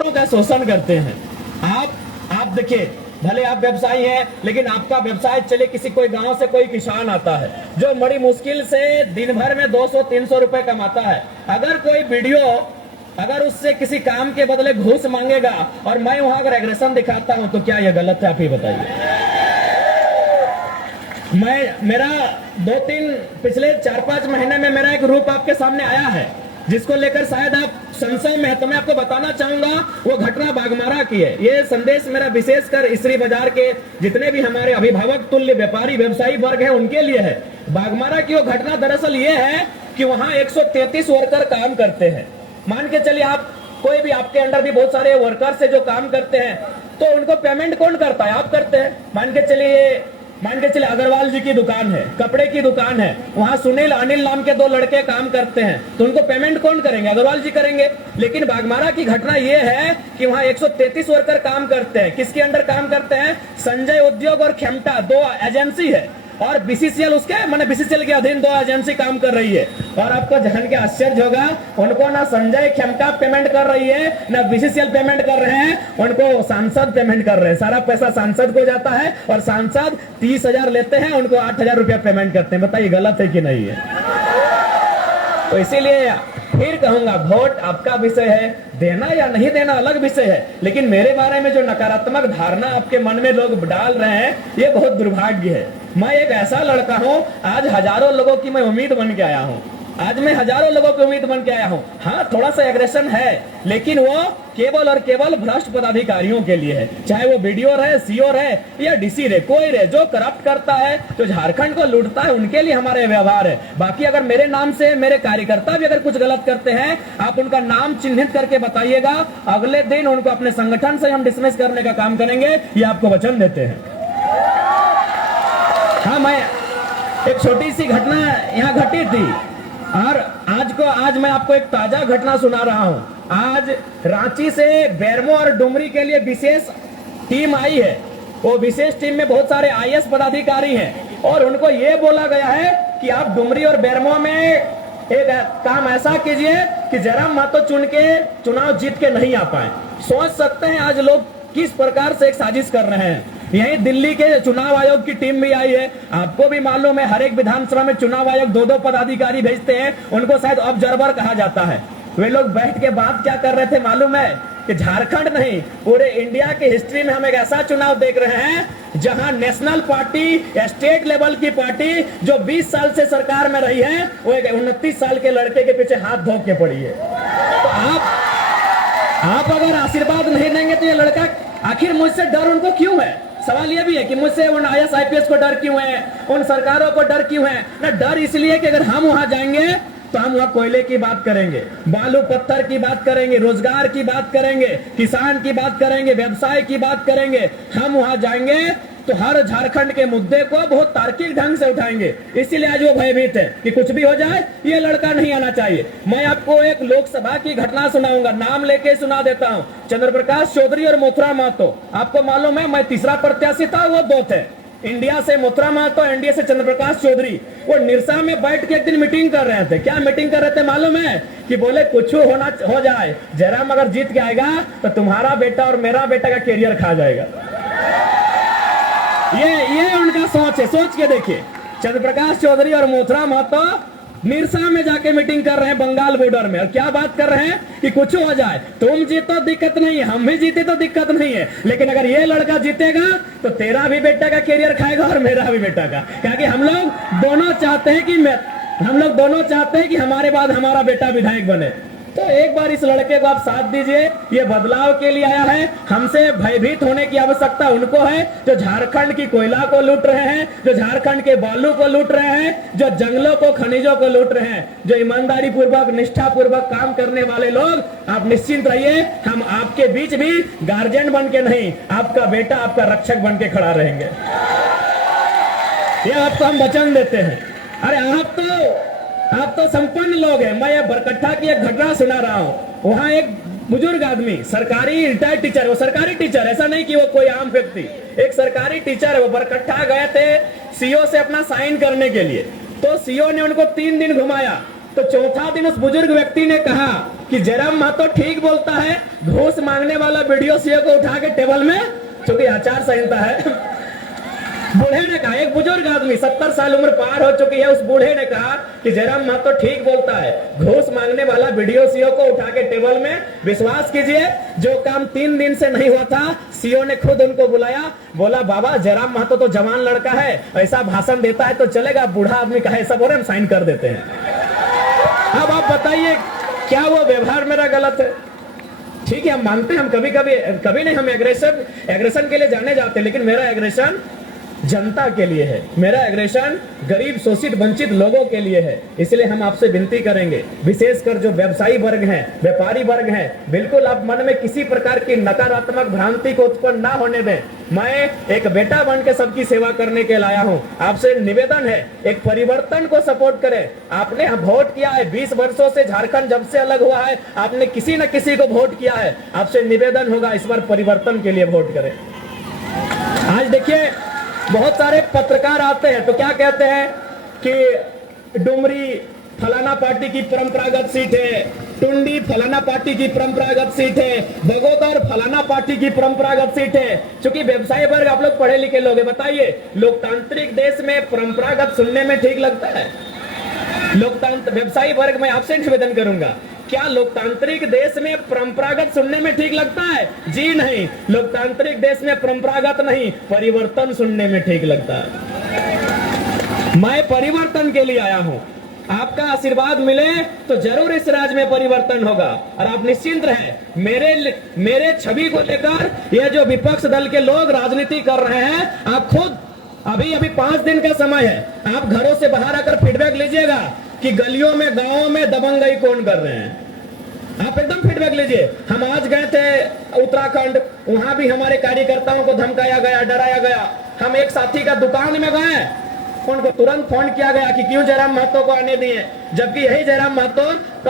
वोटरों का शोषण करते हैं। आप देखिए, भले आप व्यवसायी हैं, लेकिन आपका व्यवसाय चले, किसी कोई गांव से कोई किसान आता है जो बड़ी मुश्किल से दिन भर में 200-300 रुपए कमाता है। अगर कोई वीडियो, अगर उससे किसी काम के बदले घूस मांगेगा और मैं वहां अगर एग्रेशन दिखाता हूं, तो क्या यह गलत है? आप ही बताइए। मेरा 2-3 पिछले 4-5 महीने में मेरा एक रूप आपके सामने आया है, जिसको लेकर शायद आप संशय में है, तो मैं आपको बताना चाहूंगा वो घटना बाघमारा की है। ये संदेश मेरा विशेषकर इसरी बाजार के जितने भी हमारे अभिभावक तुल्य व्यापारी व्यवसायी वर्ग है उनके लिए है। बाघमारा की वो घटना दरअसल ये है कि वहां 133 वर्कर काम करते हैं। मान के चलिए, आप कोई भी, आपके अंडर भी बहुत सारे वर्कर्स है जो काम करते हैं, तो उनको पेमेंट कौन करता है? आप करते हैं। मान के चलिए अग्रवाल जी की दुकान है, कपड़े की दुकान है, वहां सुनील अनिल नाम के 2 लड़के काम करते हैं, तो उनको पेमेंट कौन करेंगे? अग्रवाल जी करेंगे। लेकिन बाघमारा की घटना यह है कि वहां 133 वर्कर काम करते हैं। किसके अंडर काम करते हैं? संजय उद्योग और खेमटा 2 एजेंसी है, और बीसीसीएल उसके माने बीसीसीएल के अधीन 2 एजेंसी काम कर रही है। और आपको जान के आश्चर्य होगा, उनको ना संजय खेमटा पेमेंट कर रही है, ना बीसीसीएल पेमेंट कर रहे हैं, उनको सांसद पेमेंट कर रहे हैं। सारा पैसा सांसद को जाता है और सांसद 30,000 लेते हैं, उनको 8,000 रुपया पेमेंट करते हैं। बताइए गलत है कि नहीं है? तो इसीलिए फिर कहूंगा, वोट आपका विषय है, देना या नहीं देना अलग विषय है, लेकिन मेरे बारे में जो नकारात्मक धारणा आपके मन में लोग डाल रहे हैं, ये बहुत दुर्भाग्य है। मैं एक ऐसा लड़का हूं, आज हजारों लोगों की मैं उम्मीद बन के आया हूं। आज मैं हजारों लोगों की उम्मीद बन के आया हूं। हाँ, थोड़ा सा एग्रेशन है, लेकिन वो केवल और केवल भ्रष्ट पदाधिकारियों के लिए है। चाहे वो बीडीओ रहे, सीओ रहे या डीसी रहे, कोई रहे, जो करप्ट करता है, जो झारखंड को लूटता है, उनके लिए हमारे व्यवहार है। बाकी अगर मेरे नाम से मेरे कार्यकर्ता भी अगर कुछ गलत करते हैं, आप उनका नाम चिन्हित करके बताइएगा, अगले दिन उनको अपने संगठन से हम डिसमिस करने का काम करेंगे, ये आपको वचन देते हैं। हाँ, मैं एक छोटी सी घटना यहाँ घटी थी, और आज मैं आपको एक ताजा घटना सुना रहा हूं। आज रांची से बेरमो और डुमरी के लिए विशेष टीम आई है। वो विशेष टीम में बहुत सारे आईएएस पदाधिकारी हैं, और उनको ये बोला गया है कि आप डुमरी और बेरमो में एक काम ऐसा कीजिए कि जयराम महतो चुनाव जीत के नहीं आ पाए। सोच सकते हैं आज लोग किस प्रकार से एक साजिश कर रहे हैं। यही दिल्ली के चुनाव आयोग की टीम भी आई है। आपको भी मालूम है, हर एक विधानसभा में चुनाव आयोग 2-2 पदाधिकारी भेजते हैं, उनको शायद ऑब्जर्वर कहा जाता है। वे लोग बैठ के बात क्या कर रहे थे मालूम है? कि झारखंड नहीं, पूरे इंडिया की हिस्ट्री में हम एक ऐसा चुनाव देख रहे हैं जहां नेशनल पार्टी, स्टेट लेवल की पार्टी जो 20 साल से सरकार में रही है, वो एक 29 साल के लड़के के पीछे हाथ धो के पड़ी है। तो आप अगर आशीर्वाद नहीं देंगे तो ये लड़का, आखिर मुझसे डर उनको क्यों है? सवाल यह भी है कि मुझसे उन आईएएस आईपीएस को डर क्यों है, उन सरकारों को डर क्यों है? ना, डर इसलिए कि अगर हम वहां जाएंगे तो हम वहां कोयले की बात करेंगे, बालू पत्थर की बात करेंगे, रोजगार की बात करेंगे, किसान की बात करेंगे, व्यवसाय की बात करेंगे। हम वहां जाएंगे तो हर झारखंड के मुद्दे को बहुत तार्किक ढंग से उठाएंगे। इसीलिए आज वो भयभीत है कि कुछ भी हो जाए, ये लड़का नहीं आना चाहिए। मैं आपको एक लोकसभा की घटना सुनाऊंगा, नाम लेके सुना देता हूं। चंद्रप्रकाश चौधरी और मथुरा महतो, आपको मालूम है मैं तीसरा प्रत्याशी था, वो 2 थे। इंडिया से मथुरा महतो, एनडीए से चंद्रप्रकाश चौधरी। वो निरसा में बैठ के एक दिन मीटिंग कर रहे थे। क्या मीटिंग कर रहे थे मालूम है? कि बोले कुछ हो जाए, जयराम अगर जीत के आएगा तो तुम्हारा बेटा और मेरा बेटा का कैरियर खा जाएगा। ये उनका सोच है। सोच के देखिए, चंद्रप्रकाश चौधरी और मथुरा महतो निरसा में जाके मीटिंग कर रहे हैं बंगाल बॉर्डर में, और क्या बात कर रहे हैं कि कुछ हो जाए, तुम जीतो दिक्कत नहीं है, हम भी जीते तो दिक्कत नहीं है, लेकिन अगर ये लड़का जीतेगा तो तेरा भी बेटा का कैरियर खाएगा और मेरा भी बेटा का। क्योंकि हम लोग दोनों चाहते हैं कि हमारे बाद हमारा बेटा विधायक बने। तो एक बार इस लड़के को आप साथ दीजिए, ये बदलाव के लिए आया है। हमसे भयभीत होने की आवश्यकता उनको है जो झारखंड की कोयला को लूट रहे हैं, जो झारखंड के बालू को लूट रहे हैं, जो जंगलों को, खनिजों को लूट रहे हैं, जो ईमानदारी पूर्वक, निष्ठा पूर्वक काम करने वाले लोग। आप निश्चिंत रहिए, हम आपके बीच भी गार्जियन बन के नहीं, आपका बेटा आपका रक्षक बन के खड़ा रहेंगे। ये आपको हम वचन देते हैं। अरे आप तो संपन्न लोग हैं। मैं बरकट्ठा की एक घटना सुना रहा हूँ। वहाँ एक बुजुर्ग आदमी, सरकारी रिटायर्ड टीचर, वो सरकारी टीचर, ऐसा नहीं कि वो कोई आम व्यक्ति, एक सरकारी टीचर है। वो बरकट्ठा गए थे सीओ से अपना साइन करने के लिए। तो सीओ ने उनको 3 दिन घुमाया तो चौथा दिन उस बुजुर्ग व्यक्ति ने कहा कि जयराम महतो ठीक बोलता है, घूस मांगने वाला वीडियो सीओ को उठा के टेबल में, क्योंकि आचार संहिता है। बूढ़े ने कहा, एक बुजुर्ग आदमी 70 साल उम्र पार हो चुकी है, उस बूढ़े ने कहा कि जयराम महतो ठीक बोलता है, घूस मांगने वाला वीडियो सीओ को उठा के टेबल में, विश्वास कीजिए जो काम 3 दिन से नहीं हुआ था, सीओ ने खुद उनको बुलाया, बोला बाबा जयराम महतो तो जवान लड़का है, ऐसा भाषण देता है तो चलेगा, बूढ़ा आदमी कहे ऐसा बोले हम साइन कर देते हैं। अब आप बताइए क्या वो व्यवहार मेरा गलत है? ठीक है, हम मानते हैं, हम कभी नहीं हम एग्रेशन के लिए जाने जाते, लेकिन मेरा एग्रेशन जनता के लिए है, मेरा एग्रेशन गरीब शोषित वंचित लोगों के लिए है। इसलिए हम आपसे विनती करेंगे, विशेषकर जो व्यवसायी वर्ग हैं, व्यापारी वर्ग हैं, बिल्कुल आप मन में किसी प्रकार की नकारात्मक भ्रांति को उत्पन्न ना होने दें। मैं एक बेटा बन के सबकी सेवा करने के लाया हूं। आपसे निवेदन है, एक परिवर्तन को सपोर्ट करें। आपने वोट किया है, 20 वर्षों से झारखंड जब से अलग हुआ है, आपने किसी न किसी को वोट किया है। आपसे निवेदन होगा इस बार परिवर्तन के लिए वोट करें। आज देखिए बहुत सारे पत्रकार आते हैं तो क्या कहते हैं कि डुमरी फलाना पार्टी की परंपरागत सीट है, टुंडी फलाना पार्टी की परंपरागत सीट है, बगोदर फलाना पार्टी की परंपरागत सीट है। क्योंकि व्यवसायी वर्ग आप लोग पढ़े लिखे लोग हैं, बताइए लोकतांत्रिक देश में परंपरागत सुनने में ठीक लगता है? व्यवसायी वर्ग में आपसे निवेदन करूंगा, क्या लोकतांत्रिक देश में परंपरागत सुनने में ठीक लगता है? जी नहीं, लोकतांत्रिक देश में परंपरागत नहीं, परिवर्तन सुनने में ठीक लगता है। मैं परिवर्तन के लिए आया हूं, आपका आशीर्वाद मिले तो जरूर इस राज्य में परिवर्तन होगा। और आप निश्चिंत रहें, मेरे छवि को लेकर ये जो विपक्ष दल के लोग राजनीति कर रहे हैं, आप खुद अभी 5 दिन का समय है, आप घरों से बाहर आकर फीडबैक लीजिएगा कि गलियों में गांवों में दबंगई कौन कर रहे हैं। आप एकदम फीडबैक लीजिए। हम आज गए थे उत्तराखंड, वहां भी हमारे कार्यकर्ताओं को धमकाया गया, डराया गया। हम एक साथी का दुकान में गए, उनको तुरंत फोन किया गया कि क्यों जयराम महतो को आने दिए, जबकि यही जयराम महतो कल